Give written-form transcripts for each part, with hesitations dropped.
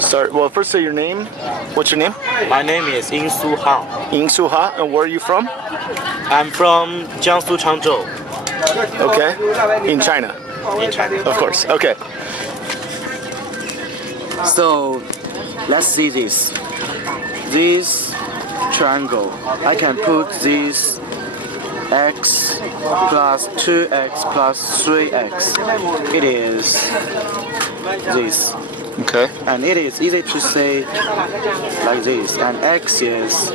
Start. Well, first say your name. What's your name? My name is Ying Su Han. Ying Su Ha. And where are you from? I'm from Jiangsu Changzhou Okay. In China. in China. Of course. Okay. So let's see this. This triangle. I can put this x plus 2x plus 3x. It is this. Okay. And it is easy to say like this. And x is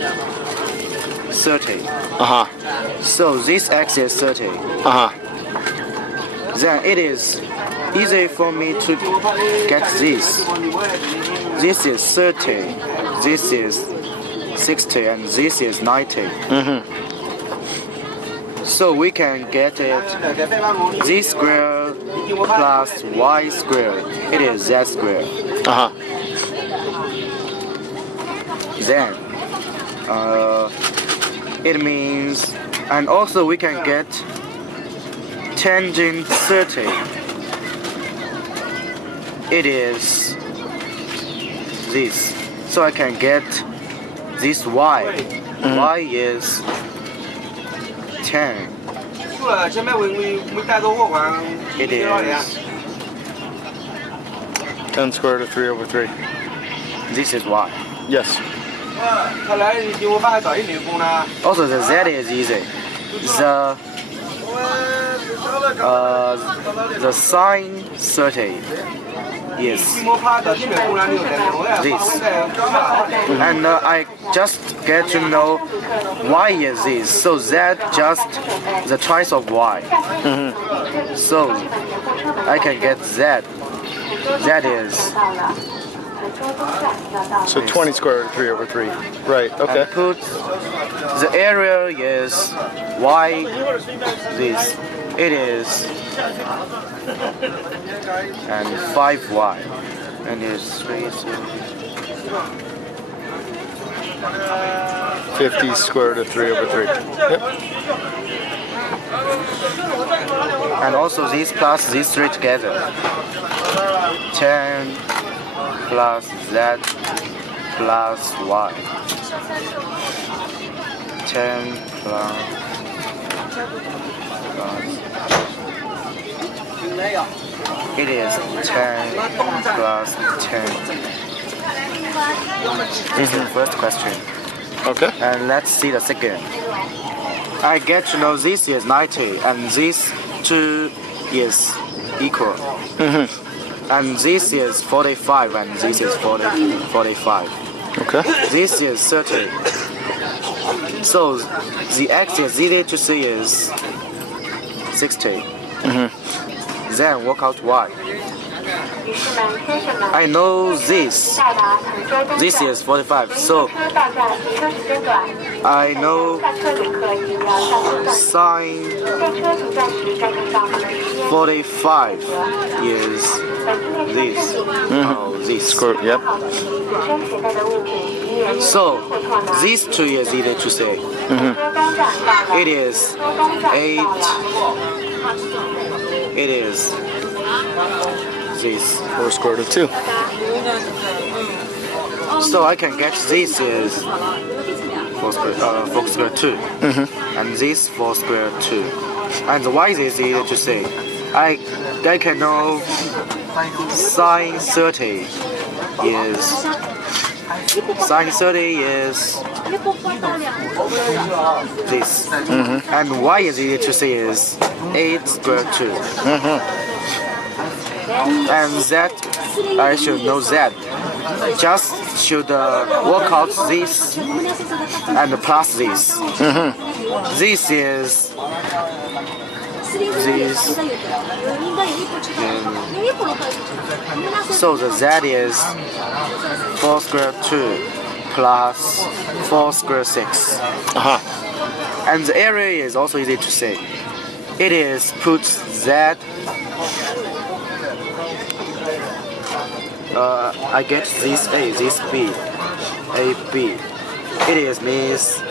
30. Uh huh. So this x is 30. Uh huh. Then it is easy for me to get this. This is 30, this is 60, and this is 90. So we can get it z square plus y square. It is z square. Uh huh. Then it means, and also we can get tangent 30. It is this. So I can get this y. Y is 10. It is 10 square root of 3 over 3. this is y. Yes. Also the z is easy. The sine 30 is this. And I just get to know y is this. So z just the choice of y. So I can get z. Z is So 20 square root of 3 over 3. Right. Okay. and put the area is y this. It is and 5y and it's 50 square root of 3 over 3. Yep. and also this plus these three together. 10 plus z plus y. 10 plus it is 10 plus 10. This is the first question. Okay. And let's see the second. I get to know this is 90 and this 2 is equal. And this is 45 and this is 45. Okay. This is 30. So the x is easy to see is 60. Then work out y. I know this. This is 45. So I know sine 45 is this. Oh, this. Square. Yep. So these two is easy to say. It is 8. It is this. 4 square root of 2. So I can get this is 4 square 2. And this 4 square 2. And the y is easy to say. I can know sine 30 is this. And y is easy to say is 8 square 2. And z, I should know z. Just should work out this and plus this. This is this. So the z is 4 square 2 plus 4 square 6. And the area is also easy to say. It is put z. I get this A, this B, A, B. It is means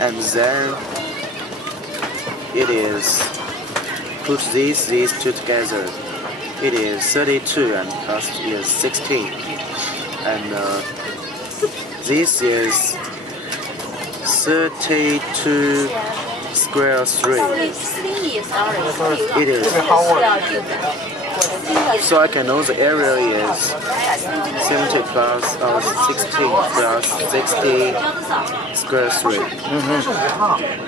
and then it is put these two together. It is 32 and plus is 16, and this is 32 square 3. It is. So I can know the area is 70 plus 16 plus 60 square 3.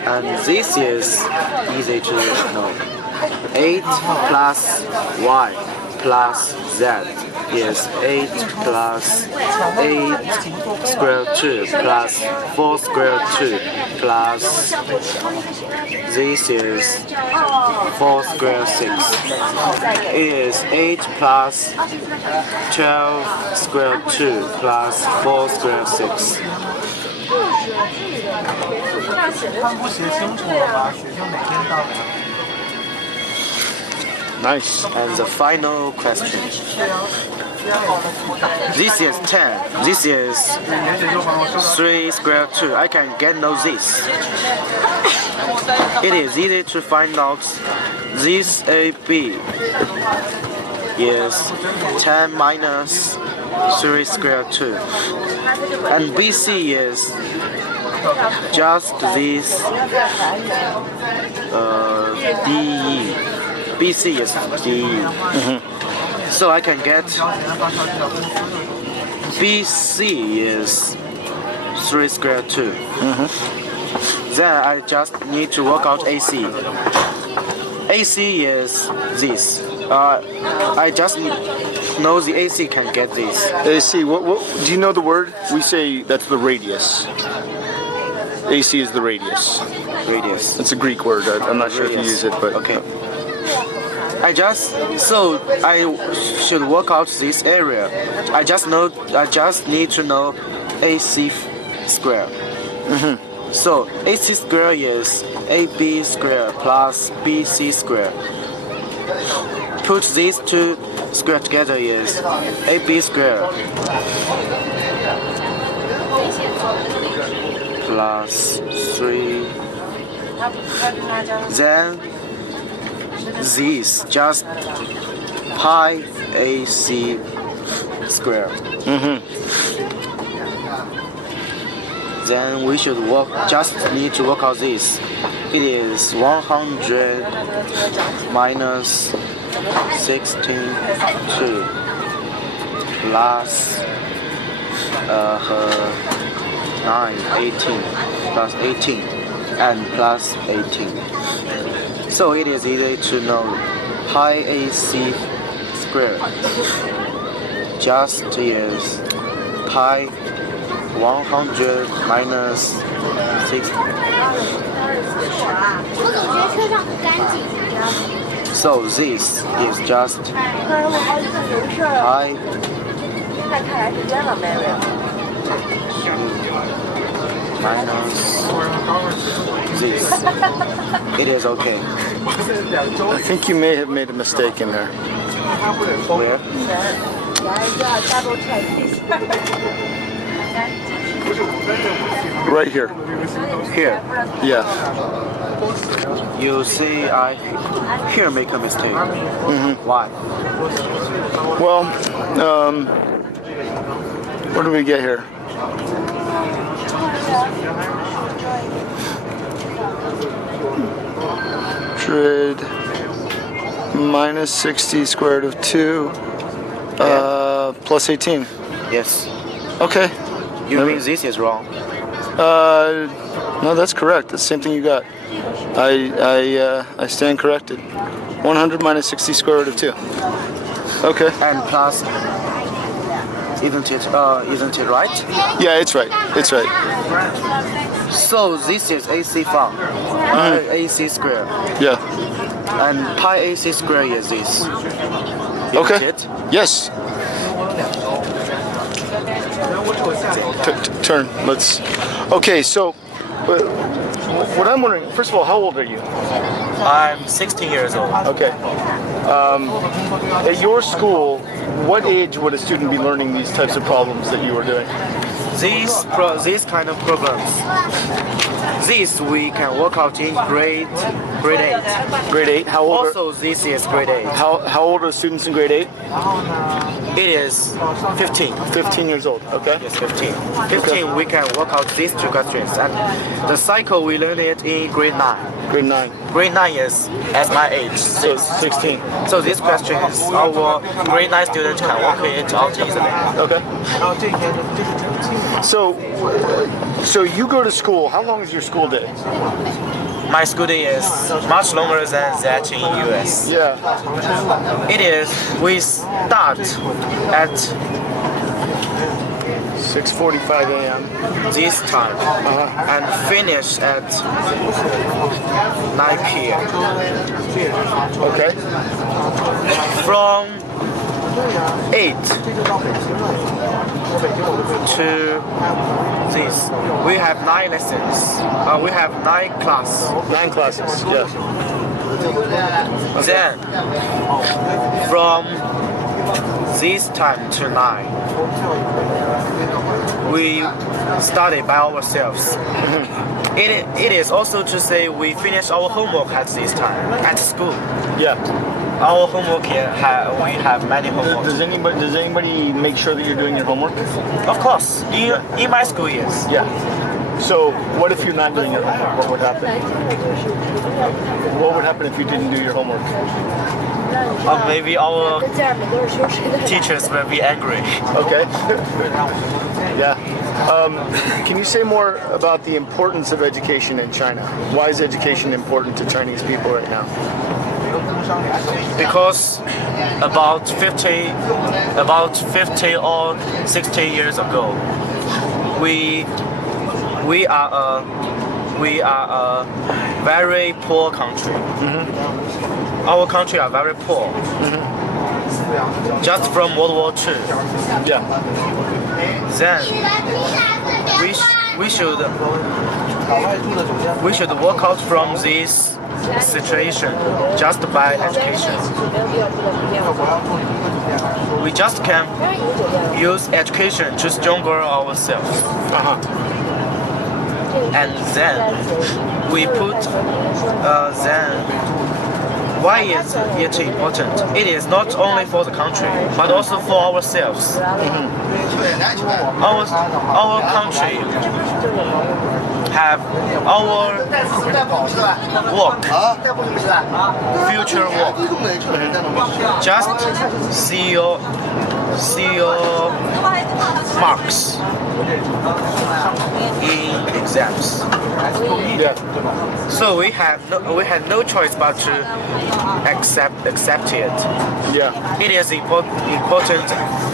And this is easy to know. 8 plus y plus z is 8 plus 8 square 2 plus 4 square 2 plus this is 4 square 6. It is 8 plus 12 square 2 plus 4 square 6. Nice. And the final question. This is 10. This is 3 square 2. I can get know this. It is easy to find out this AB is 10 minus 3 square 2. And BC is just this DE. BC is DE. So I can get BC is 3 square 2. Then I just need to work out AC. AC is this. I just know the AC can get this. AC, what do you know the word? We say that's the radius. AC is the radius. Radius. It's a Greek word. I'm not sure if you Radius. use it, but Okay. I should work out this area. I just need to know AC square. So AC square is AB square plus BC square. Put these two square together is AB square plus 3. Then this just pi AC square. Then we should need to work out this. It is 100 minus 16.2 plus 18 plus 18 and plus 18. So it is easy to know pi AC square just is pi 100 minus 6. So this is just pi minus this. It is okay. I think you may have made a mistake in there. Where? Right here. Here. Yeah. You see, I here make a mistake. Why? Well, what do we get here? Minus 60 square root of 2 plus 18. Yes. Okay. You mean this is wrong? No, that's correct. That's the same thing you got. I stand corrected. 100 minus 60 square root of 2. Okay. And plus, isn't it right? Yeah, it's right. It's right. So this is AC form. AC square. Yeah. And pi AC square is this. Okay. It? Yes. Turn. Let's. Okay. So, what I'm wondering. First of all, how old are you? I'm 16 years old. Okay. At your school, what age would a student be learning these types of problems that you were doing? These kind of programs. This we can work out in grade 8. Grade 8. How old? Also, this is grade 8. How old are students in grade 8? It is 15. 15 years old. Okay. Yes, 15. 15 we can work out these two questions. And the cycle we learned it in grade 9. Grade 9. Grade 9 is as my age, So 6. 16. So this question is our grade 9 students can work it out easily. Okay. So you go to school. How long is your school day? My school day is much longer than that in US. Yeah. It is, we start at 6:45 a.m. this time and finish at 9 p.m. Okay. From 8 to this, we have 9 lessons. We have 9 class. 9 classes. Yes. Then, from this time to 9, we study by ourselves. It is also to say we finish our homework at this time at school. Yeah. Our homework here, we have many homework. Does anybody make sure that you're doing your homework? Of course, in my school, yes. Yeah. So what if you're not doing your homework? What would happen? What would happen if you didn't do your homework? Maybe our teachers will be angry. Okay. Yeah. Can you say more about the importance of education in China? Why is education important to Chinese people right now? Because about 50 or 60 years ago, we are a very poor country. Our country are very poor. Just from World War II. Yeah. Then we should work out from this situation just by education. We just can use education to stronger ourselves. And then we put why is it important? It is not only for the country, but also for ourselves. Our country have our work, future work. Just see your marks in exams. Yeah. So we had no choice but to accept it. Yeah. It is important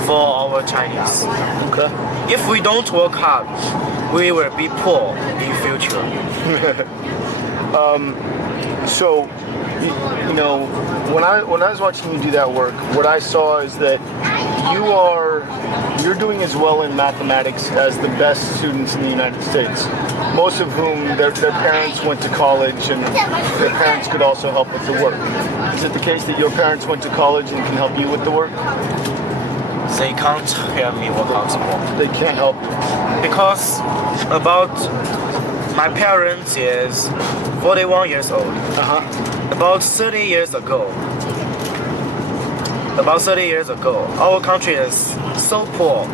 for our Chinese. Okay. If we don't work hard, we will be poor in future. So, you know, when I was watching you do that work, what I saw is that you're doing as well in mathematics as the best students in the United States. Most of whom their parents went to college and their parents could also help with the work. Is it the case that your parents went to college and can help you with the work? They can't help me work out more. They can't help you. Because about my parents is 41 years old. About 30 years ago, our country is so poor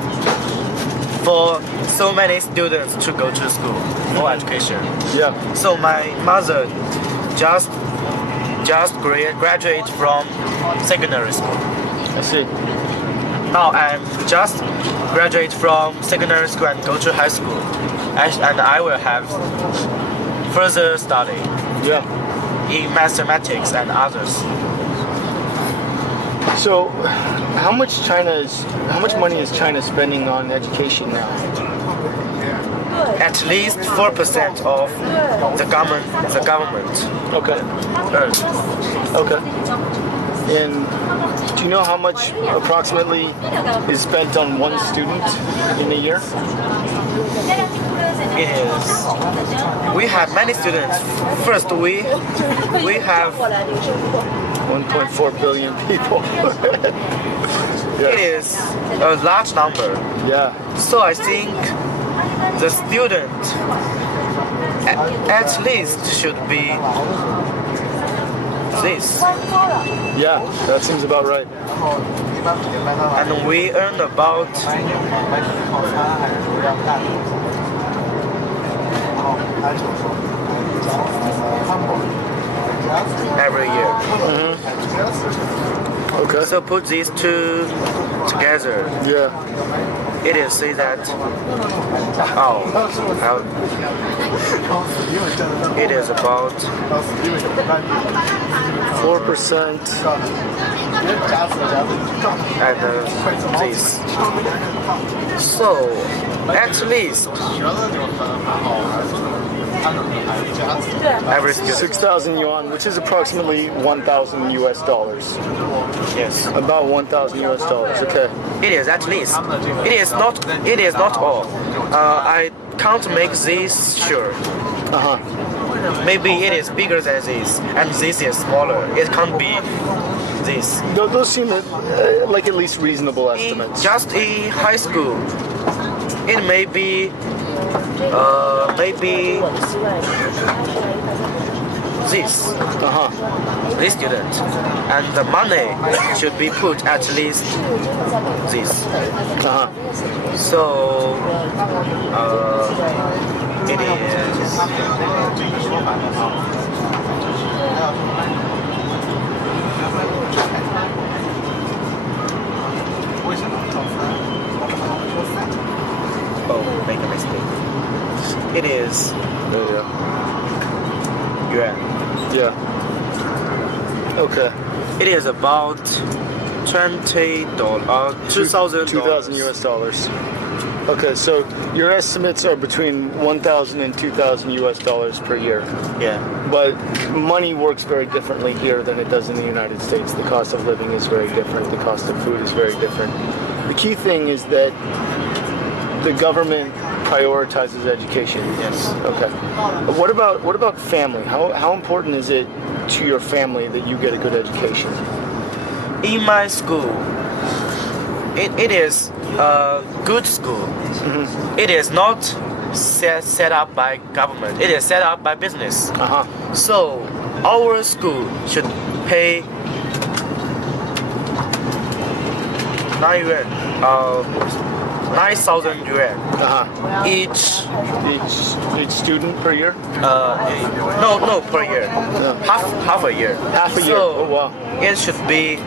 for so many students to go to school for education. Yeah. So my mother just graduate from secondary school. I see. Now I'm just graduate from secondary school and go to high school, and I will have further study Yeah. in mathematics and others. So, how much money is China spending on education now? At least 4% of the government Okay. earns. Okay. And do you know how much approximately is spent on one student in a year? It is. We have many students. First, we have 1.4 billion people. it is a large number. Yeah. So I think the student at least should be this. Yeah, that seems about right. And we earn about every year. Okay. So put these two together. Yeah. It is say that it is about 4%. and this. So at least every student. 6,000 yuan, which is approximately 1,000 US dollars. Yes. About 1,000 US dollars. Okay. It is at least. It is not. It is not all. I can't make this sure. Uh huh. Maybe it is bigger than this, and this is smaller. It can't be this. Those seem like at least reasonable estimates. Just in high school, it may be maybe this. Uh huh. This student, and the money should be put at least this. Uh huh. So it is make a mistake. It is yuan. Yeah. Okay. It is about $20, 2,000 US dollars. Okay, so your estimates are between 1,000 and 2,000 US dollars per year. Yeah. But money works very differently here than it does in the United States. The cost of living is very different. The cost of food is very different. The key thing is that the government prioritizes education. Yes. Okay. What about family? How important is it to your family that you get a good education? In my school, it is a good school. Mm-hmm. It is not set up by government. It is set up by business. Uh-huh. So our school should pay 9,000 yuan Uh-huh. each. Each student per year? No, per year. No. Half a year. Half a year. So Oh wow. it should be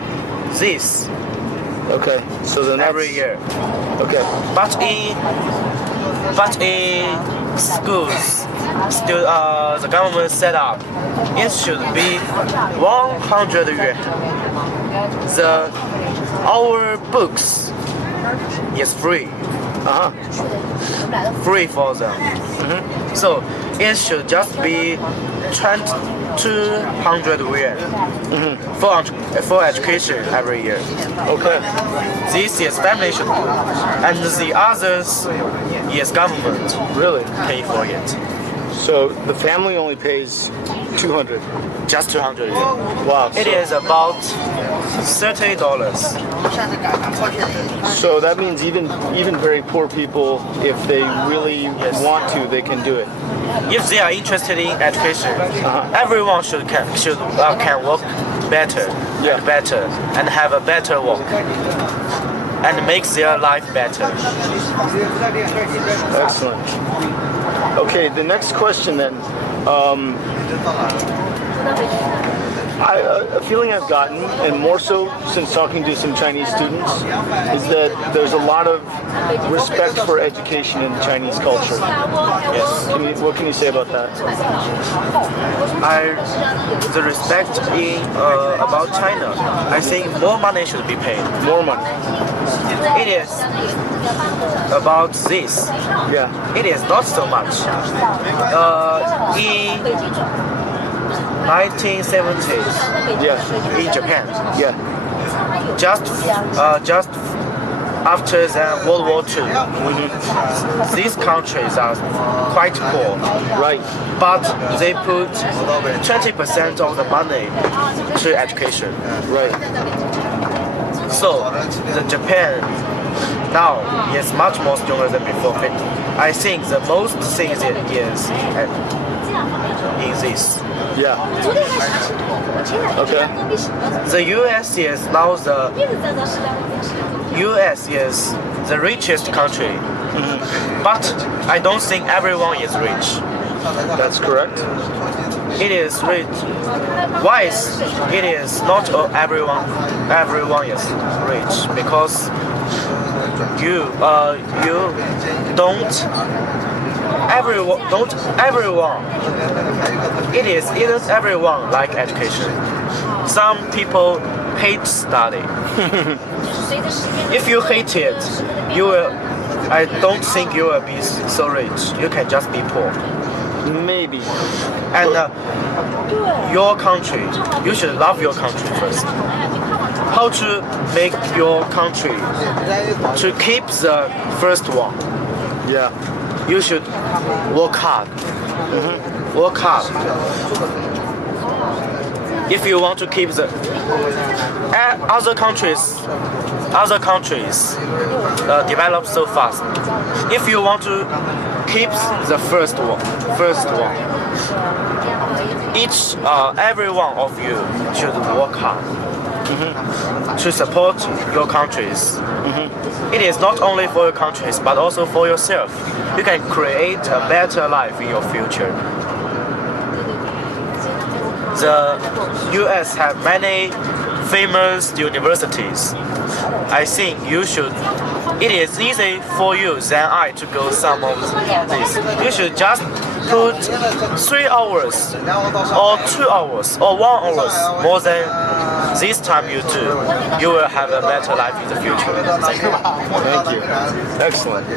this Okay. So then every that's- year. Okay. But in schools, still the government set up, it should be 100 yuan. Our books is free, Uh-huh. free for them. So it should just be 200 yuan for education every year. Okay. This is family should do, and the others is government Really? pay for it. So the family only pays 200. Just 200 yuan. Wow. It is about $30. So that means even very poor people, if they really Yes. want to, they can do it. If they are interested in education, Uh-huh. everyone can work better Yeah. and better and have a better work and make their life better. Excellent. Okay, the next question then. A feeling I've gotten, and more so since talking to some Chinese students, is that there's a lot of respect for education in Chinese culture. Yes. What can you say about that? The respect in about China, I think more money should be paid. More money. It is about this. Yeah. It is not so much. In 1970s Yeah. in Japan, Yeah. just after the World War II, these countries are quite poor, Right. but they put 20% of the money to education. Right. So the Japan now is much more stronger than before I think the most thing is in this. Yeah. Okay. The U.S. is now the U.S. is the richest country, but I don't think everyone is rich. That's correct. It is rich. Why it is not everyone is rich? Because you don't everyone. It isn't everyone like education. Some people hate study. If you hate it, you will. I don't think you will be so rich. You can just be poor. Maybe. And your country, you should love your country first. How to make your country to keep the first one? Yeah. You should work hard. Work hard. If you want to keep the other countries develop so fast. If you want to keep the first one, every one of you should work hard to support your countries. It is not only for your countries but also for yourself. You can create a better life in your future. The U.S. have many famous universities. I think it is easy for you than I to go some of these. You should just put 3 hours or 2 hours or 1 hour more than this time you do. You will have a better life in the future. Thank you. Thank you. Excellent.